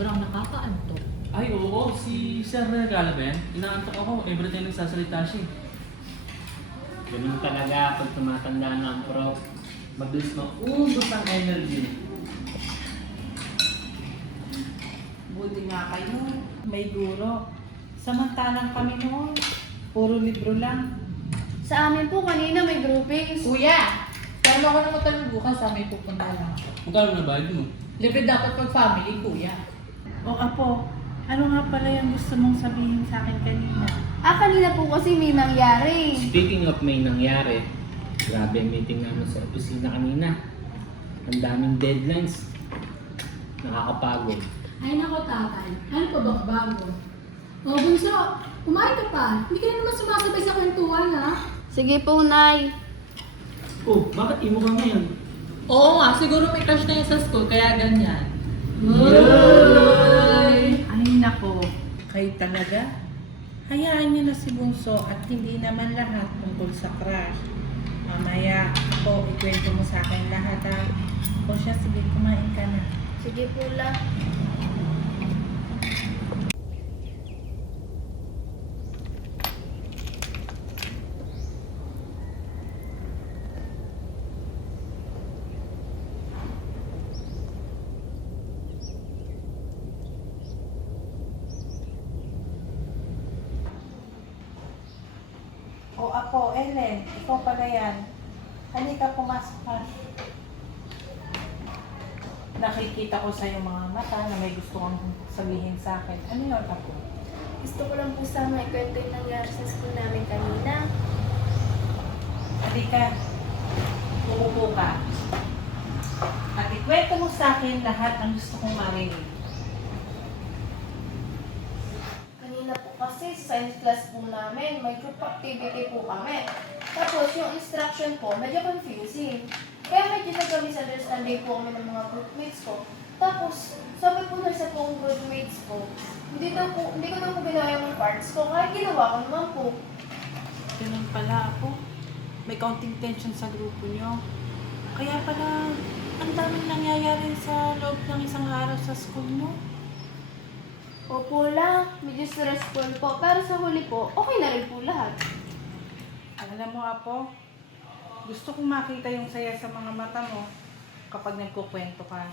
sobrang nakakaantok. Ay, oo. Si Sir Regala ba yan? Inaantok ako. Every time nagsasalita siya. Ganun talaga pag tumatanda na ang prof. Mabilis maubos ang energy. Buti nga kayo, may guro. Samantalang kami noon, puro libro lang. Sa amin po kanina may groupings. Kuya! Pero ako naman talagang bukas sa may pupunta lang. Magkano na bayad mo? Libre dapat pag family, kuya. O apo, ano nga pala yung gusto mong sabihin sa akin kanina? Kanina po kasi may nangyari. Speaking of may nangyari, grabe ang meeting namin sa opisina kanina. Ang daming deadlines. Nakakapagod. Ay nako tatay, ano pa ba bago? O bunso, kumain ka pa. Hindi ka na naman sumasabay sa kwentuhan ha? Sige po, Nay. Oh, bakit imo ka ngayon? Oo nga, siguro may crush na yun sa school, kaya ganyan. Ay nako, kayo talaga? Hayaan niyo na si Bunso at hindi naman lahat tungkol sa crush. Mamaya ako, ikwento mo sa akin lahat ha. O siya, sige, kumain ka na. Sige po, La. O ako, Ellen, ikaw pala yan. Halika, pumasok ka. Nakikita ko sa iyong mga mata na may gusto kang sabihin sa akin. Ano yun, ako? Gusto ko lang po sana ikwento yung nangyari sa school namin kanina. Halika, uupo ka. At ikwento mo sa akin lahat ang gusto kong marinig. Kanina po kasi sa science class po namin, may group activity po kami. Tapos yung instruction po, medyo confusing. Kaya medyo nagka-misunderstanding po kami ng mga groupmates ko. Tapos, sabi po na isa pong groupmates ko, hindi ko daw po ginawa yung parts ko, kahit ginawa ko naman po. Ganun pala ako. May kaunting tension sa grupo nyo. Kaya pala, ang daming nangyayari sa loob ng isang araw sa school mo. Opo lang, medyo stressful po, pero sa huli po, okay na rin po lahat. Alam mo, Apo, gusto kong makita yung saya sa mga mata mo kapag nagkukwento ka.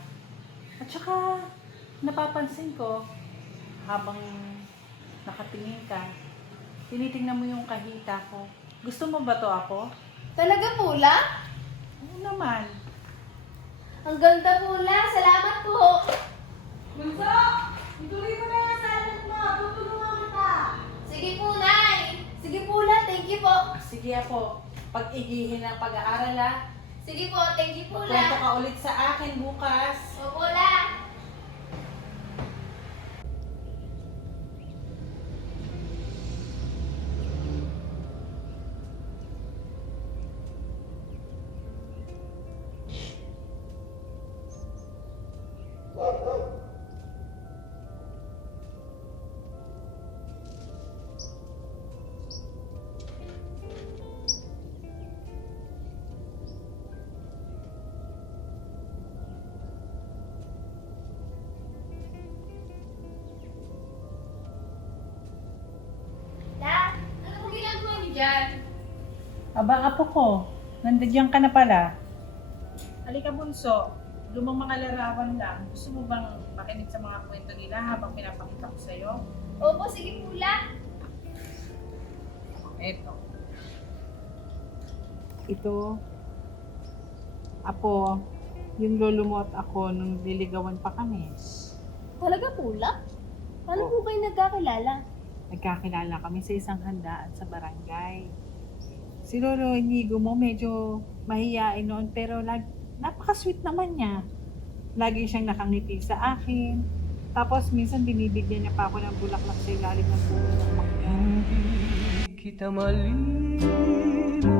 At saka, napapansin ko, habang nakatingin ka, tinitingnan mo yung kahita ko. Gusto mo ba to, Apo? Talaga po lang? Oo naman. Ang ganda po lang, salamat po! Bunso, ituloy mo na yung salad mo. Tutulungan kita. Sige po, Nay! Sige po lang, thank you po! Sige, Apo, pag-igihin ang pag-aaral, ha? Sige po, thank you po Kwento lang! ka ulit sa akin bukas. Opo lang! La, ano po ginagawa niyo dyan? Aba, Apo ko, nandiyan ka na pala. Halika, Bunso. Lumang mga larawan lang. Gusto mo bang makinig sa mga kwento nila habang pinapakita ko sa'yo? Opo, sige po lang! Eto. Ito, Apo, yung lolo mo at ako nung liligawan pa kami. Talaga po lang? Paano po kayo nagkakilala? Nagkakilala kami sa isang handaan sa barangay. Si Lolo Inigo mo medyo mahiyain noon pero napaka-sweet naman niya. Lagi siyang nakangiti sa akin. Tapos minsan binibigyan niya pa ako ng bulaklak sa ilalim ng puno ng mangga. Kita malimo.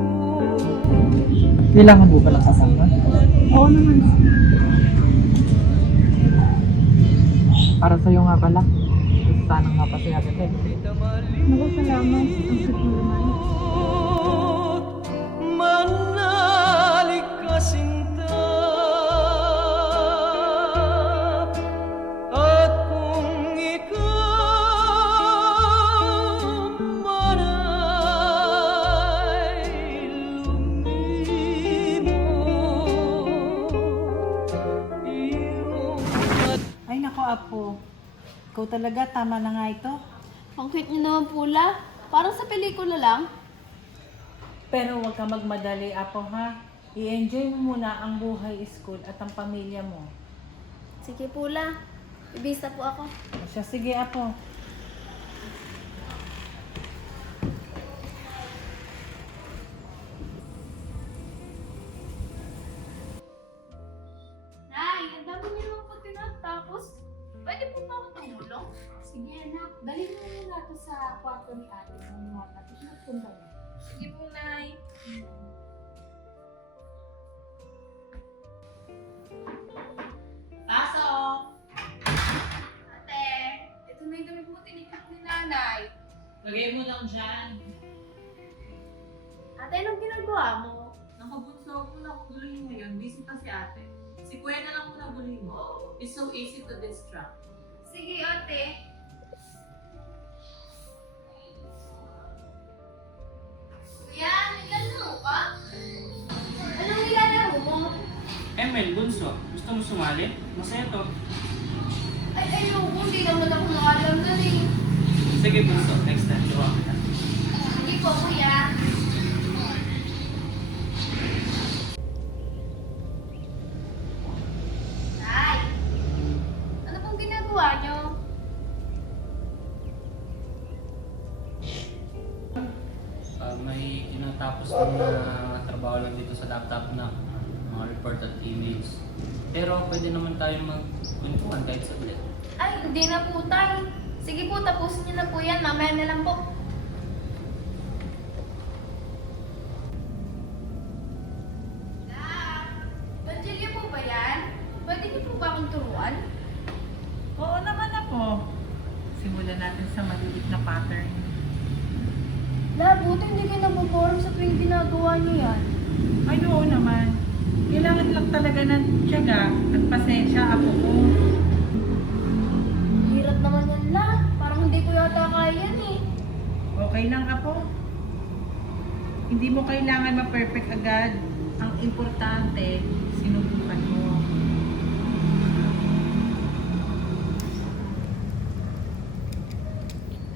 Kailangan mo ba ng kasama? Oo naman. Para sa'yo nga pala. Sana nga pa siya agad. Naku, salamat. Ang sweet mo naman. Manalik kasinta at ko. Ikaw talaga, tama na nga ito. Ang cute niyo naman pula. Parang sa pelikula lang. Pero huwag ka magmadali, Apo, ha? I-enjoy mo muna ang buhay school at ang pamilya mo. Sige pula. Ibisa po ako. O siya, sige, Apo. Nay, ang dami niyo naman po tinatapos. Pwede po ba ako tumulong? Sige anak, dali mo muna ito sa kwarto ni ate ng mga tapos magpunta na. Sige po, Nay. Pasok! Ate, ito na yung damit mo tinikip ni nanay. Lagay mo lang dyan. Ate, anong ginagawa mo? Nakabunso ako na kung guluhin mo yun. Busy pa si ate. Si Kuya na lang muna guluhin mo. It's so easy to distract. Sige, ate. Kuya, naglalaro ka? Anong nilalaro mo? ML, Bunso, gusto mo sumali? Masaya to. Ay, ayoko. Hindi naman ako nakalam na eh. Sige, Bunso, next time. Gawa kita. Sige po, kuya. Nay, ano pong ginagawa niyo? May tinatapos ng trabaho lang dito sa laptop na mga report at emails. Pero pwede naman tayo magkwentuhan kahit saglit. Ay, hindi na po tayo. Sige po, tapusin niyo na po yan. Mamaya na lang po. Banjilya po ba yan? Pwede niyo po ba akong turuan? Oo naman, Apo. Simulan natin sa maliit na pattern. Buti hindi kayo naboboring sa tuwing ginagawa niyo yan. Ay, oo naman. Kailangan lang talaga ng tiyaga at pasensya, Apo ko. Hirap naman yan Parang hindi ko yata kaya yan eh. Okay lang, Apo. Hindi mo kailangan ma-perfect agad. Ang importante, sinubukan mo.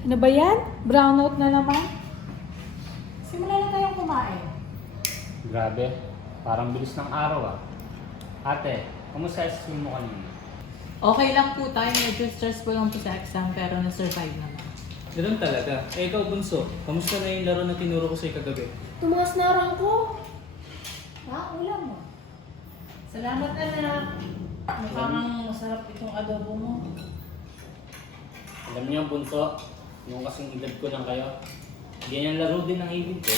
Ano ba yan? Brownout na naman? Simulan na tayong kumain. Grabe, parang bilis ng araw ah. Ate, kamusta sa school mo kanina? Okay lang po tayo. Medyo stressful lang po sa exam pero na-survive naman. Ganun talaga. Eh ikaw, Bunso, kamusta na yung laro na tinuro ko sa'yo kagabi? Tumakas na rang ko. Ulam mo. Salamat, anak. Mukhang masarap itong adobo mo. Alam niyo, Bunso, nung kasing edad ko lang kayo, ganyan laro din ang ibig ko.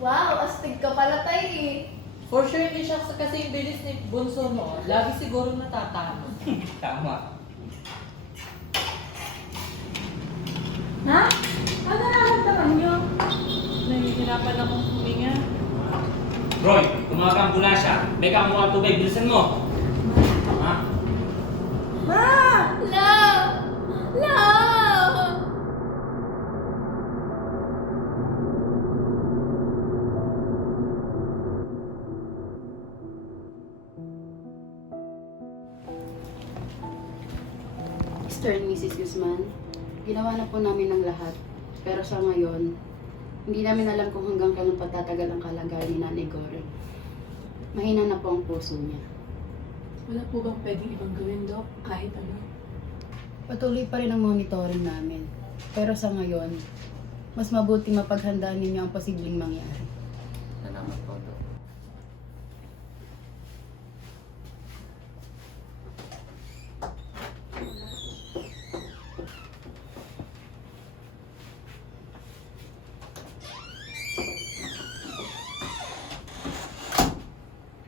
Wow, astig ka pala tayo eh. For sure, hindi siya kasi yung bilis ni Bunso noon. Lagi siguro natatalo. Tama. Ha? Ano nararamdaman niyo? Nahihirapan akong huminga. Roy, tumawa kang bula siya. May kamuha tubig, bilisan mo. Ha? Ma! No! No! Mr. and Mrs. Guzman, ginawa na po namin ang lahat. Pero sa ngayon, hindi namin alam kung hanggang kailan patatagal ang kalagayan ni Nanay Gore. Mahina na po ang puso niya. Wala po bang pwedeng ibang gawin, Dok? Kahit ano? Patuloy pa rin ang monitoring namin. Pero sa ngayon, mas mabuti mapaghandaan ninyo ang posibleng mangyari. Salamat po, Dok.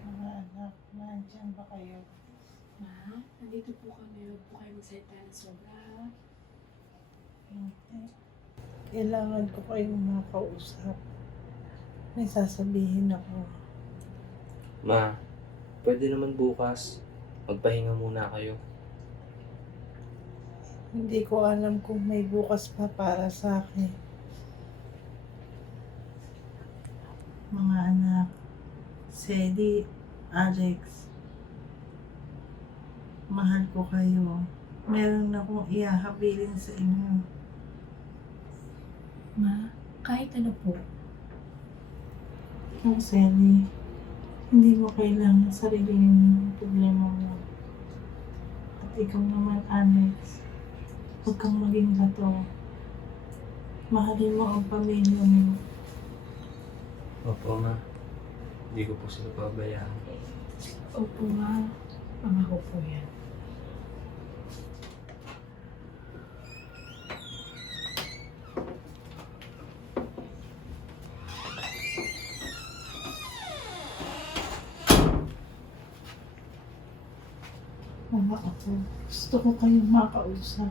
Mga anak, nandiyan ba kayo? Ma, nandito po kami. Huwag po kayo magsalita ng sobra, ha? Hindi. Kailangan ko kayong makausap. May sasabihin ako. Ma, pwede naman bukas. Magpahinga muna kayo. Hindi ko alam kung may bukas pa para sa akin. Mga anak, Sally, Alex, mahal ko kayo. meron akong ihahabilin sa inyo. Ma, kahit ano po. Ang Sally, hindi mo kailangan sarilin yung problema mo. At ikaw naman, Alex, huwag kang maging bato. Mahalin mo ang pamilya mo. Opo, ma. Hindi ko po sila pabayaan. Opo, ma. Pangako po yan. Mama ako, gusto ko kayong makausap.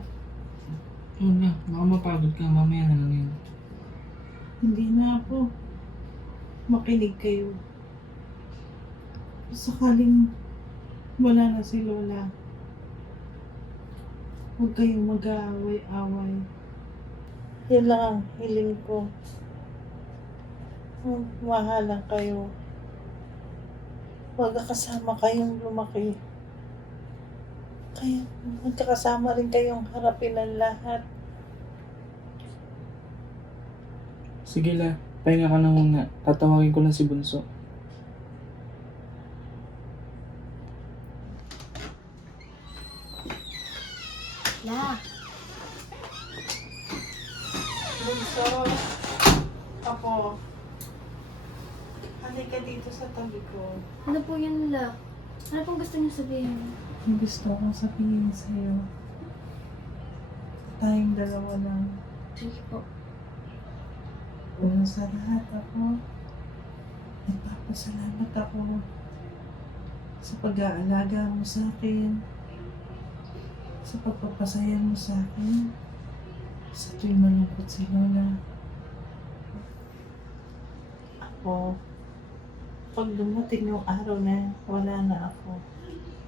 Yun na, baka mapagod ka, mamaya na lang yun. Hindi na po. Makinig kayo. Sakaling wala na si Lola, huwag kayong mag-aaway-away. Yan lang ang hiling ko. Mahalang kayo. Magkakasama kayong lumaki. Kaya magkakasama rin kayong harapin ang lahat. Sige la, pahinga ka na muna. Tatawagin ko lang si Bunso. La, Bunso, ako, halika dito sa tabi ko. ano po yan, La? Ano pong gusto niyo sabihin? Ang gusto kong sabihin sa'yo, tayong dalawa lang. Sige po. Una sa lahat ako, nagpapasalamat ako sa pag-aalaga mo sa akin, sa pagpapasaya mo sa akin, sa tuwing malungkot si Lola. Ako, pag dumating yung araw na wala na ako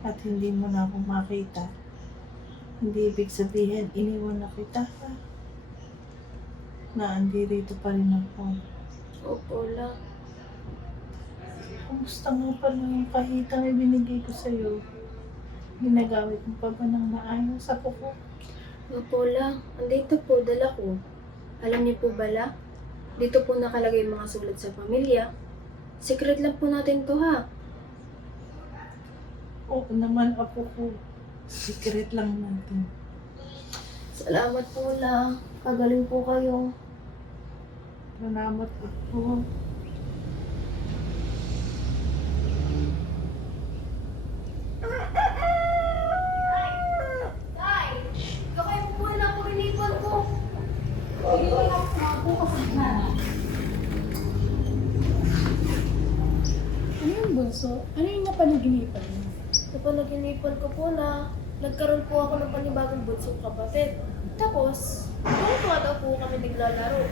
at hindi mo na ako makita, hindi ibig sabihin iniwan na kita, ha? Na andirito pa rin ako. Opo, La. Kumusta nga pala yung kahitang ibinigay ko sa'yo? Ginagamit mo pa ba ng maayos sa puko? Opo, La. Andito po, dala ko. Alam niyo po ba, La? Dito po nakalagay yung mga sulat sa pamilya. Secret lang po natin to, ha? Oo naman, apo ko. Secret lang natin. Salamat po, La. Pagaling po kayo. Salamat po. Tay! Kakay mo po na ako rinipon ko. Ano yung bunso? Ano yung napanaginipan mo? Napanaginipan ko po na nagkaroon po ako ng panibagong bunsong kapatid. Tapos, tuwa daw po kami naglalaro.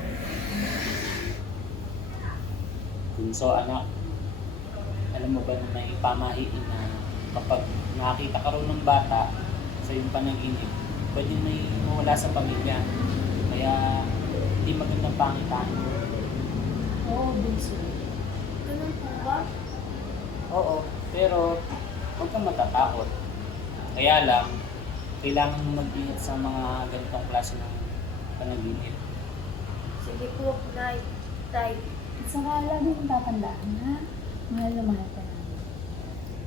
Bunso, anak, alam mo ba na may pamahiin na kapag nakakita ka rin ng bata sa iyong panaginip, pwede na mawala sa pamilya. Kaya hindi magandang pangitan. Oo, bunso. Ganun po ba? Oo, pero huwag kang matatakot. Kaya lang, kailangan mo mag-ingat sa mga ganitong klase ng panaginip. Sige po, Nay. Tay. At saka lagi kong tatandaan na mahal na mahal ka namin.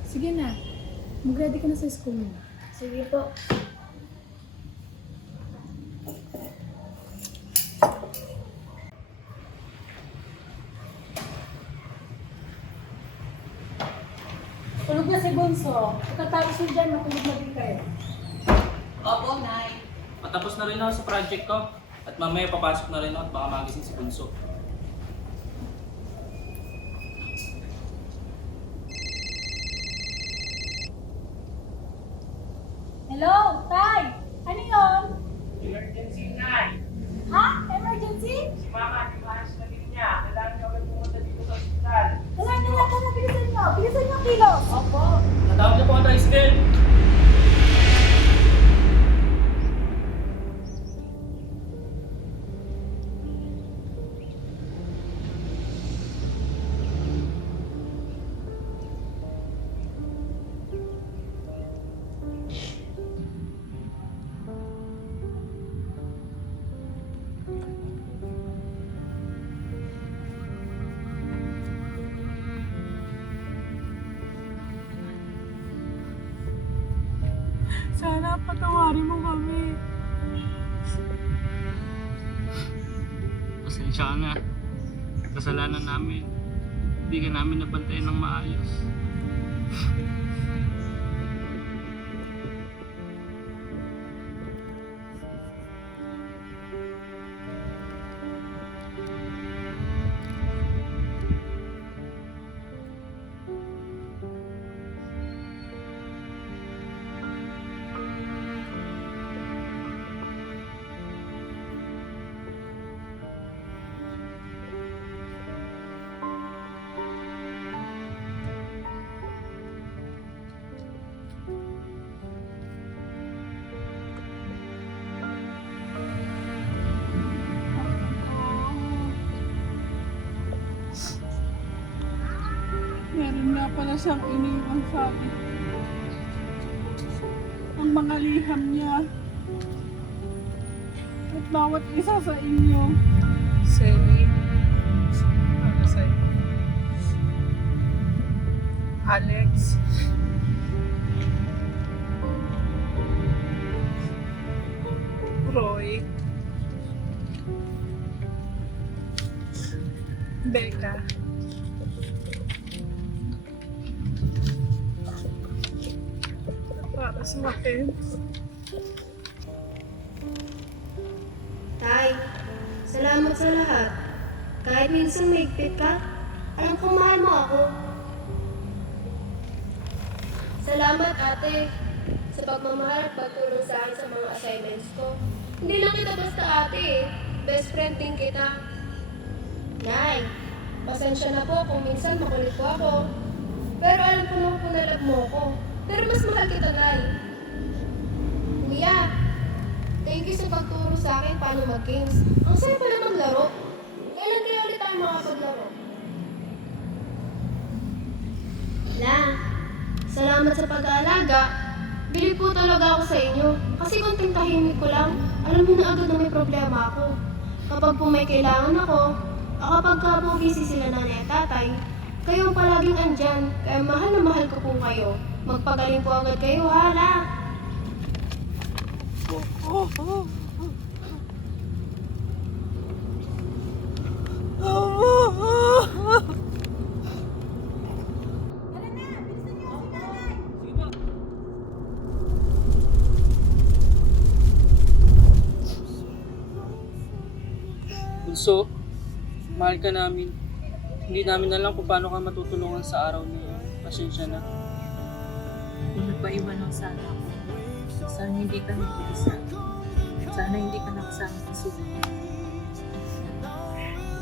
Sige na, mag-ready ka na sa school mo. Sige po. Tulog na si Bunso. Pagkatapos yun dyan, matulog na din kayo. Opo, Nay. Matapos na rin ako sa project ko at mamaya papasok na rin ako at baka magising si Bunso. Hello, Tay! Ano yun? Emergency na! Ha? Emergency? Si Mama, di maayos na din niya. Kailangan niya agad pumunta dito sa ospital. Wala na lang ka na, bilisan nyo. Bilisan nyo ang kilos. Opo. Natawag niyo po ang tricycle! Patawarin mo kami. Pasensya ka na. Kasalanan namin. Hindi ka namin nabantayan ng maayos. Meron nga pala siyang iniwan sa akin. Ang mga liham niya. At bawat isa sa inyo. Selly, para sa'yo. Alex. Roy. Becca. Para sa akin. Tay, salamat sa lahat. Kahit minsan maigpit ka, alam kong mahal mo ako. Salamat ate sa pagmamahal at pagtulong sa akin sa mga assignments ko. Hindi lang kita basta ate eh. Best friend din kita. Nay, pasensya na po kung minsan makulit po ako. Pero alam ko naman po na love mo ko. Pero mas mahal kita, Nay. Kuya, thank you sa pagturo sa akin paano mag-games. Ang saya pala maglaro. Kailan kaya ulit tayo makapaglaro? La, salamat sa pag-aalaga. Bilib po talaga ako sa inyo. Kasi konting tahimik ko lang, alam mo na agad na may problema ako. Kapag po may kailangan ako, kapag ka po busy sila nanay at tatay, kayo ang palaging andyan. Kaya mahal na mahal ko po kayo. Magpagaling po agad kayo, hala. Bunso, mahal ka namin. Hindi namin alam kung paano ka matutulungan sa araw na yun. Pasensya na. Kung nagpaiwan lang sana ako, sana hindi ka nag-iisa. Sana hindi ka nakasama sa sulit.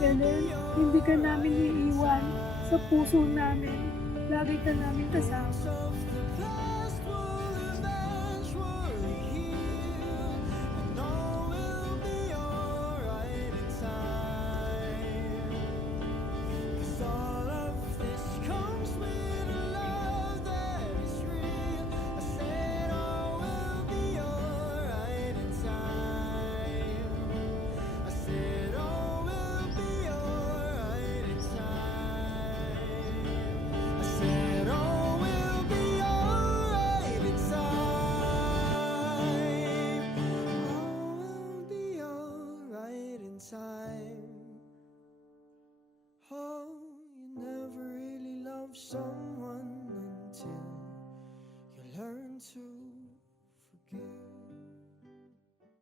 Ganun, hindi ka namin iiwan. Sa puso namin, lagi ka namin kasama. Oh, you never really loved someone.